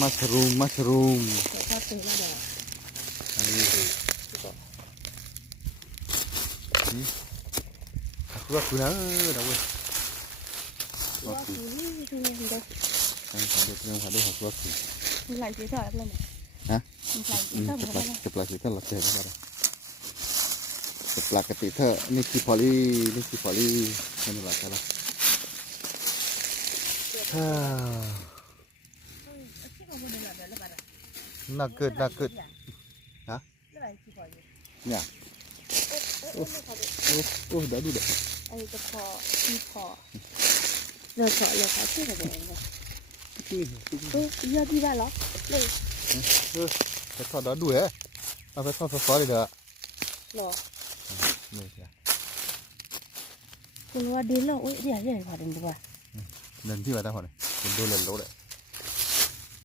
มัชรูมมัชรูม ถ้าซื้อมาเดี๋ยว อันนี้ว่าคุณนะเราเว้ย ว่าคือนี่ดูเดี๋ยว ทำเด็กยังหาได้หักว่าคุณ มีหลายสีเท่าไหร่แล้วเนี่ย ฮะ มีหลายสีเท่าไหร่แล้ว จะปลาสีเท่าหลักเจ็ดอะไรจะปลากระติเท่านี่คือพอลี่นี่คือพอลี่นั่นแหละครับน่าเกิดน่าเกิดฮะเนี่ยโอ้เดี๋ยวดูเด็ก ไอ้จะพอมีพอเราขอเราขอชื่ออะไรเนี่ยเยอะที่บ้านหรอเลย ไปทอดเดี๋ยวดูเหรอเอาไปทอดซอสเลยเด้อ หรอ นี่จ้ะ คุณว่าดินแล้วอุ้ยเดี๋ยวพอดินดีกว่า เดินที่ว่าได้พอเลยเป็นดูเล่นโลดเลย